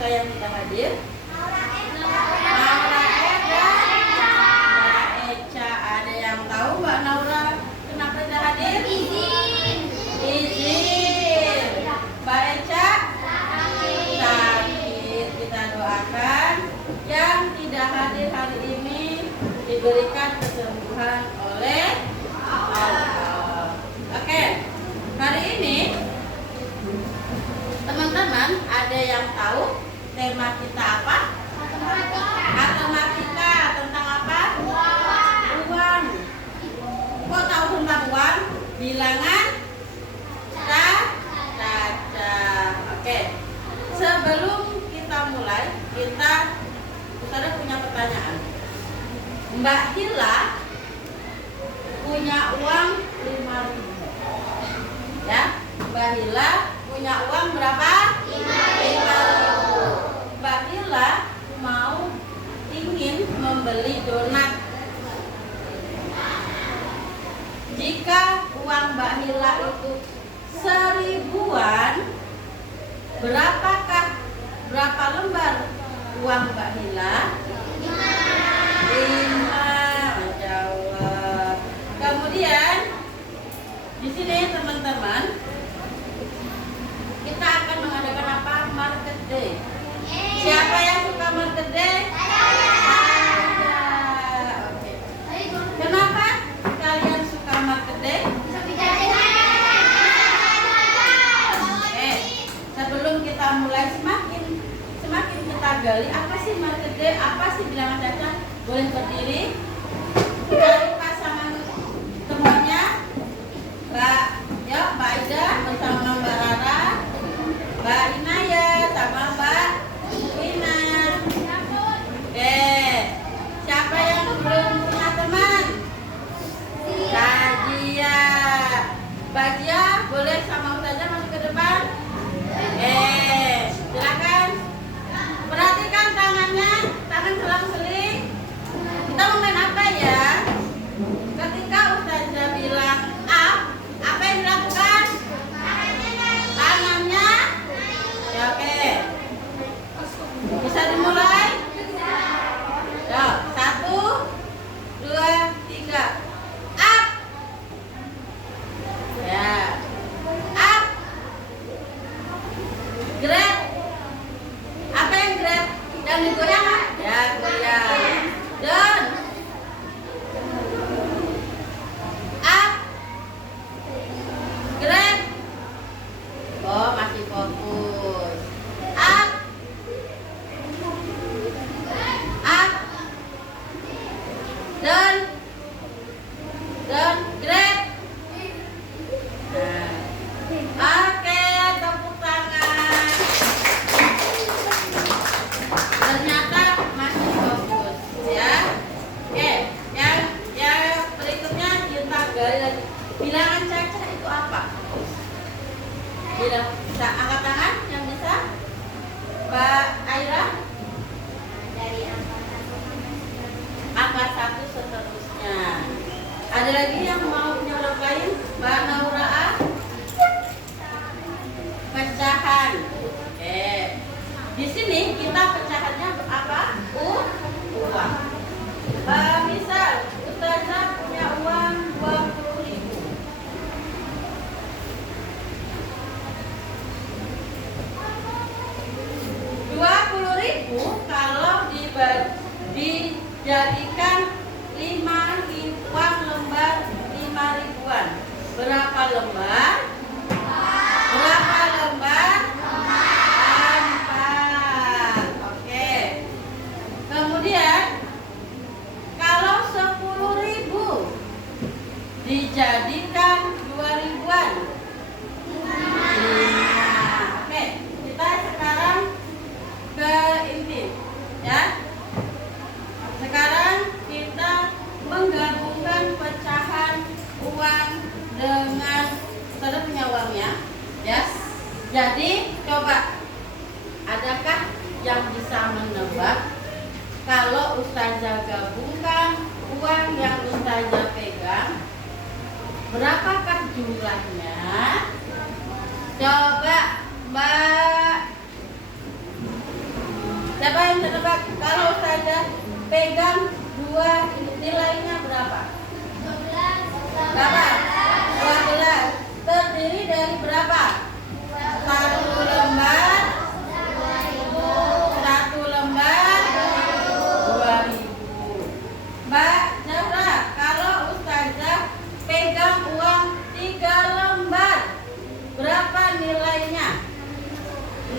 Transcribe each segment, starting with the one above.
kita yang tidak hadir? Naura Eda, Mbak Eca. Ada yang tahu Mbak Naura kenapa tidak hadir? Izin. Mbak Eca? Sakit. Kita doakan yang tidak hadir hari ini diberikan kesembuhan oleh Allah. Oke. Hari ini teman-teman ada yang tahu tema kita apa? Matematika. Tentang apa? Uang. Kok tahu tentang uang? Bilangan caca. Oke. Sebelum kita mulai, kita punya pertanyaan. Mbak Hila punya uang 5.000. Ya, Mbak Hila punya uang berapa? 5.000. Mbak Hila ingin membeli donat. Jika uang Mbak Hila itu 1.000-an, berapa lembar uang Mbak Hila? 5. Masya Allah. Kemudian di sini teman-teman, kita akan mengadakan apa? Market day. Siapa yang suka market day? Oke. Kenapa kalian suka market day? Oke. Sebelum kita mulai, semakin kita gali apa sih market day, apa sih bilangan caca? Boleh berdiri. Cari pasangan temannya. Mbak Ida bersama Mbak Rara, Mbak Inaya sama Mbak Wina. Oke, siapa yang belum punya teman? Bajia. Bajia boleh sama Ustazah masuk ke depan. Silakan. Perhatikan tangannya, tangan selang-seling. Kita mau main apa ya? Ketika Ustazah bilang up, apa yang dilakukan? Tangannya. Ya, oke. Bisa dimulai? Ya, 1, 2, 3. Up. Ya. Up. Grab. Apa yang grab? Yang digoyang? Ya, goyang. Down. Up. Grab. Oh, masih fokus. Up. Up. Down. Down. Grab. Nah. Oke, tepuk tangan. Ternyata masih fokus, ya. Oke, yang berikutnya kita gali lagi. Bilangan caca itu apa? Bisa angkat tangan yang bisa? Mbak Aira? Dari angka 1 seterusnya. Ada lagi yang mau nyobain? Mbak Naura A? Pecahan. Oke. Di sini kita pecahannya apa? Uang. Misal Ustazah punya uang 20.000. 20.000 kalau dijadikan 5.000 uang lembar 5.000-an. Berapa lembar? Berapa lembar? 4. Oke. Kemudian kalau 10.000 dijadikan 2.000-an. 5. Oke, kita sekarang ke inti, ya. Sekarang kita menggabungkan pecahan uang dengan Ustazah punya uangnya, ya. Jadi coba, adakah yang bisa menebak kalau Ustazah gabungkan uang yang Ustazah pegang, berapakah jumlahnya? Coba Mbak bisa nebak kalau Ustazah pegang 2 nilainya berapa? Berapa? 12. Terdiri dari berapa? 1 lembar, 1 lembar, 2.000. Mbak Zahra, kalau Ustazah pegang uang 3 lembar, berapa nilainya?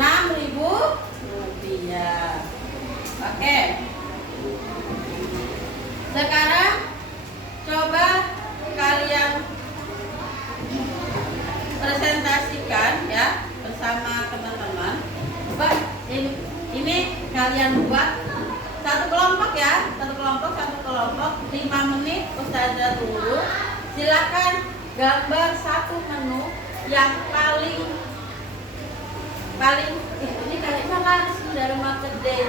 6.000 rupiah. Oke. Sekarang coba kalian presentasikan ya bersama teman-teman. Coba ini kalian buat satu kelompok ya, satu kelompok 5 menit Ustazah tunggu. Silakan gambar satu menu yang paling ini kayaknya langsung dari marketing.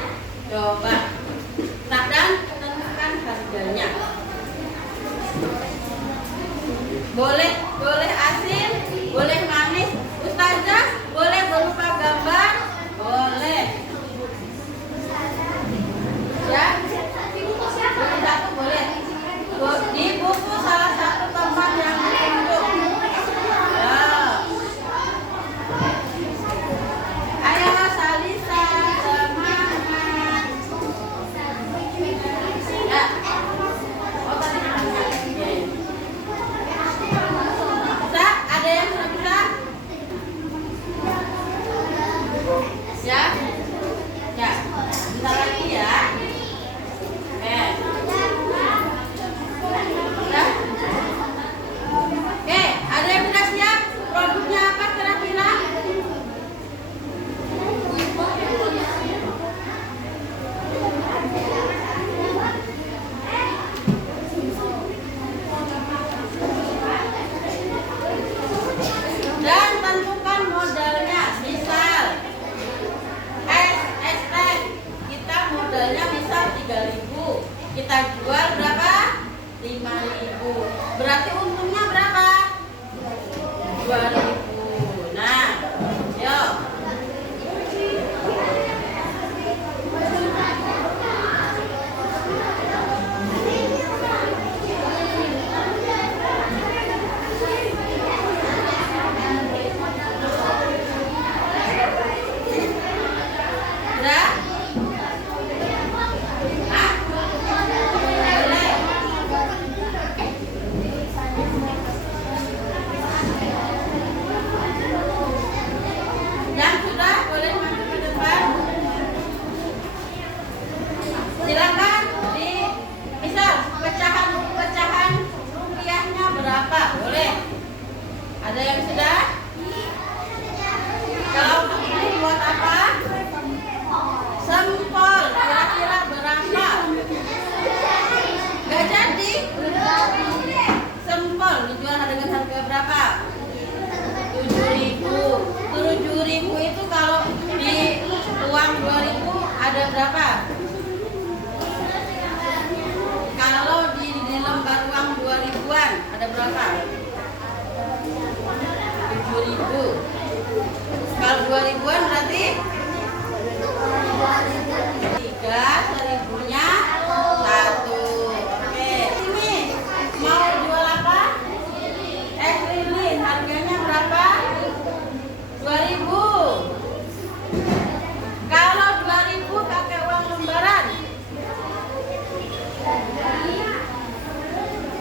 Coba. Nah, dan tentukan harganya. Boleh asin, boleh manis. Ustazah boleh berupa gambar, boleh. Ya. Buku satu boleh. Di buku salah satu tempat yang ditunjuk. Ya. Ayo Salisa, semangat. Ya. Oh tadi bisa? Ada yang sudah bisa? Ya? Ya. Bentar lagi ya. Oke, ada yang sudah siap? Produknya apa kira-kira? Dan tentukan modalnya. Misal es teh kita modalnya misal 3.000, kita jual berapa? 5.000. Berarti untungnya berapa? 2.000. Nah, yuk. Udah? Hah? Boleh. Yang sudah boleh maju ke depan. Silakan di misal pecahan rupiahnya berapa? Boleh. Ada yang sudah? Kalau ini buat apa? Sempol. Kira-kira berapa? Gak jadi? Sempol dijual dengan harga berapa? 7.000. 7.000 itu kalau di uang 2.000 ada berapa? Kalau di lembar uang 2.000-an ada berapa? 7.000. Kalau 2.000-an berarti 3, 1.000-nya 1. Oke, sini mau jual apa? Es lilin, harganya berapa? 2.000. Kalau 2.000 pakai uang lembaran,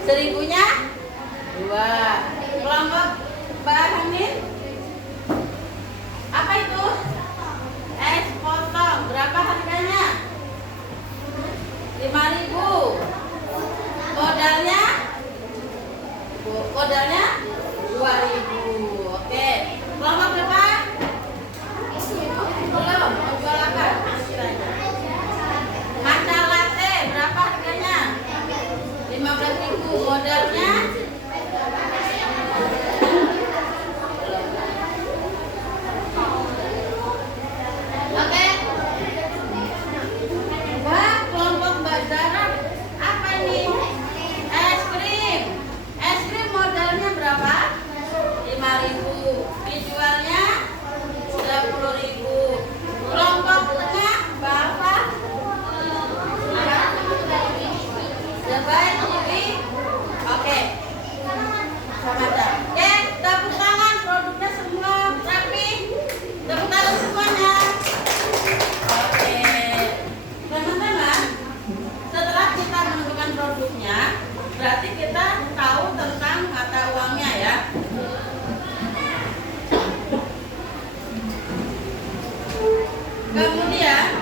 1.000-nya 2. Kelompok Mbak Hanin, apa itu? Es potong, berapa harganya? 5.000. Modalnya 2.000. Oke. Kelompok berapa? Belum. Mau jual apa? Matcha latte, berapa harganya? 15.000. Modalnya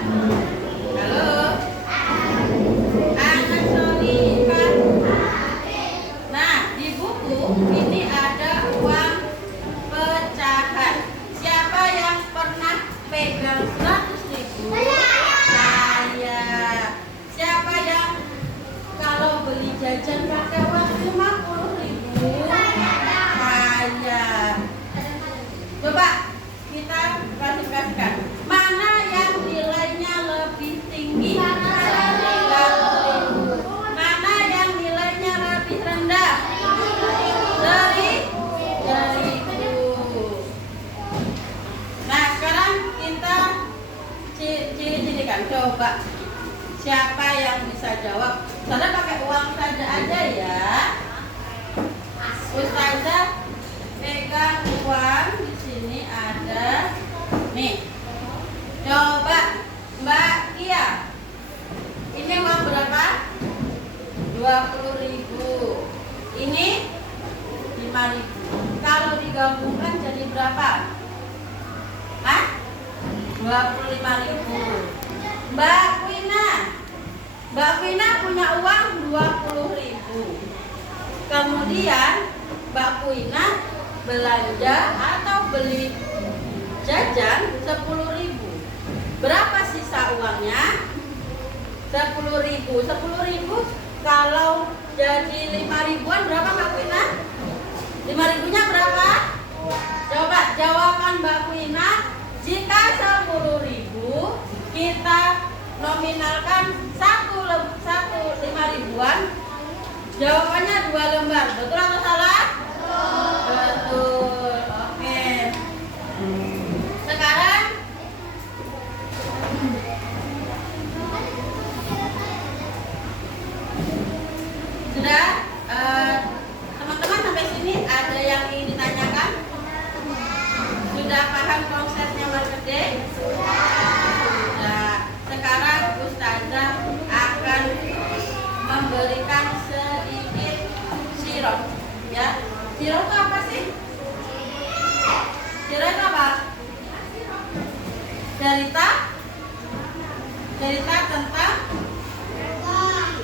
Halo. Anak Solihah. Nah, di buku ini ada uang pecahan. Siapa yang pernah pegang 100.000? Saya. Siapa yang kalau beli jajan pakai uang 50.000? Saya. Coba kita klasifikasikan. Mana yang nilainya lebih tinggi? 100.000. Mana yang nilainya lebih rendah? 1.000. Nah, sekarang kita ciri-cirikan. Coba siapa yang bisa jawab? Saudara pakai uang saja aja ya. Ustazah pegang uang, di sini ada nih. Coba Mbak Kia, ini uang berapa? 20.000. Ini 5.000. Kalau digabungkan jadi berapa? Hah? 25.000. Mbak Wina punya uang 20.000. Kemudian Mbak Wina belanja atau beli jajan 10.000. Berapa sisa uangnya? 10.000. 10.000 kalau jadi 5.000-an berapa Mbak Wina? 5.000-nya berapa? Coba jawaban Mbak Wina. Jika 10.000 kita nominalkan satu 5.000-an, jawabannya 2 lembar. Betul atau salah? Betul. Oke. Sekarang sudah teman-teman sampai sini ada yang ingin ditanyakan? Sudah paham konsepnya marketing? Sudah. Sekarang Ustazah akan memberikan sedikit sirop, ya. Sirop itu apa sih? Sirop itu apa? Cerita tentang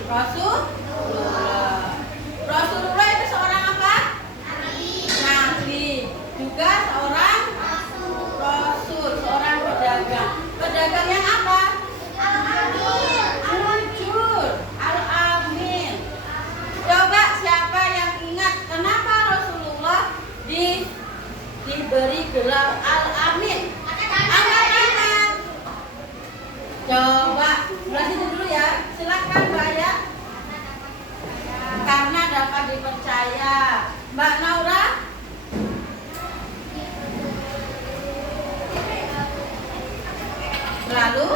Rasulullah. Rasulullah itu seorang apa? Nabi. Juga seorang Rasul, seorang pedagang. Pedagang yang apa? Jujur, Al-Amin. Coba siapa yang ingat kenapa Rasulullah diberi gelar Al-Amin? Angkat tangan. Coba belah situ dulu ya. Silakan Mbak ya. Karena dapat dipercaya. Mbak Naura? Lalu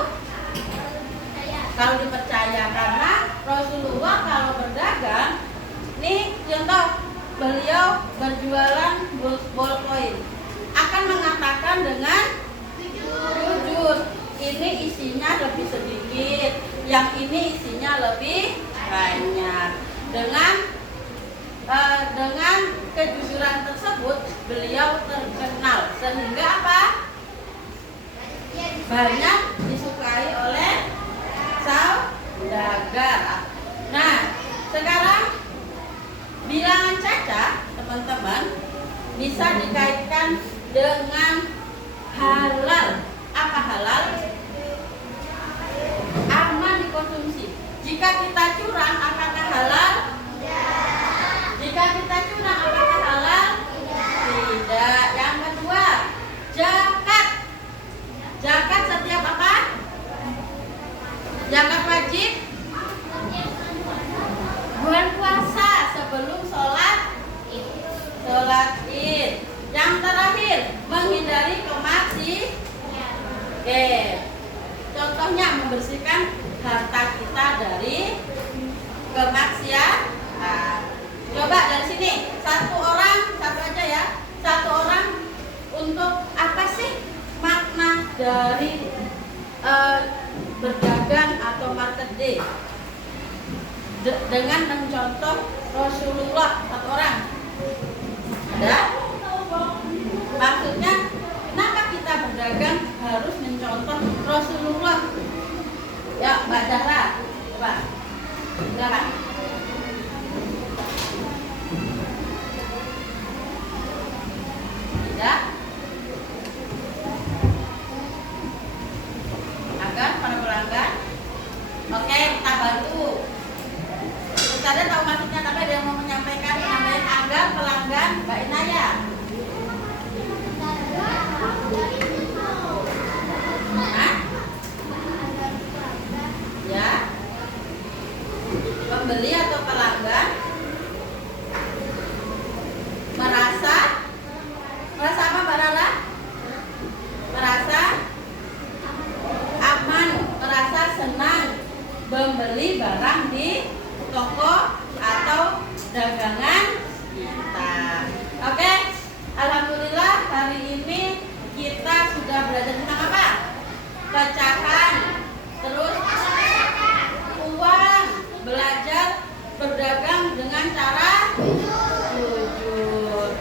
kalau dipercaya karena Rasulullah kalau berdagang, nih contoh beliau berjualan ballpoint akan mengatakan dengan jujur, ini isinya lebih sedikit, yang ini isinya lebih banyak. Dengan kejujuran tersebut beliau terkenal sehingga apa? Banyak disukai oleh saudagar. Nah, sekarang bilangan caca, teman-teman, bisa dikaitkan dengan halal. Apa halal? Aman dikonsumsi. Jika kita curang, apakah halal? Jika kita curang, apakah halal? Tidak. Yang kedua, zakat. Zakat setiap apa? Zakat wajib bulan puasa sebelum sholat Id. Yang terakhir, menghindari kemaksiatan. Oke. Contohnya membersihkan harta kita dari kemaksiatan. Coba dari sini, satu aja ya. Satu orang untuk apa sih makna dari berdagang atau marketing dengan mencontoh Rasulullah, satu orang ada? Maksudnya kenapa kita berdagang harus mencontoh Rasulullah? Oke, kita bantu. Ustazah tahu maksudnya, tapi ada yang mau menyampaikan agar pelanggan Mbak Inaya. Hah? Ya? Pembeli atau pelanggan merasa apa Mbak Rara? Merasa aman, merasa senang membeli barang di toko atau dagangan kita. Oke, alhamdulillah hari ini kita sudah belajar tentang apa? Pecahan, terus uang, belajar berdagang dengan cara jujur.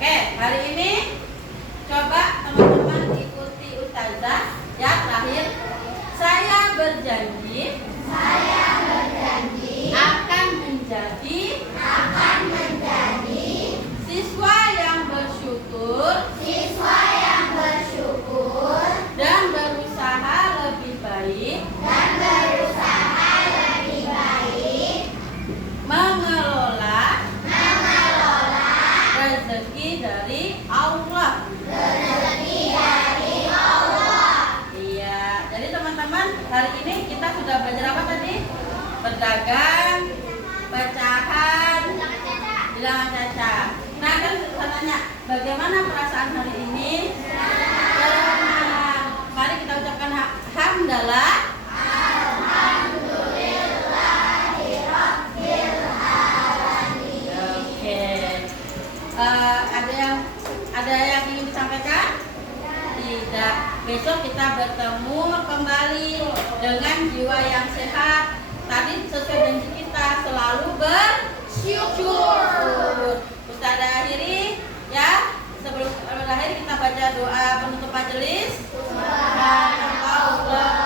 Oke, hari ini coba teman-teman ikuti ustazah ya. Terakhir, saya berjanji akan menjadi siswa yang bersyukur dan berusaha lebih baik mengelola rezeki dari Allah. Iya, jadi teman-teman, hari ini kita sudah belajar apa tadi? Berdagang, pecahan, bilangan caca. Nah, kan saya tanya, bagaimana perasaan hari ini? Senang. Mari kita ucapkan hamdalah. Oke. Ada yang ingin disampaikan? Tidak. Besok kita bertemu kembali dengan jiwa yang sehat. Tadi sesuai janji kita selalu bersyukur. Ustazah akhiri ya. Sebelum akhir kita baca doa penutup majelis. Subhanallah.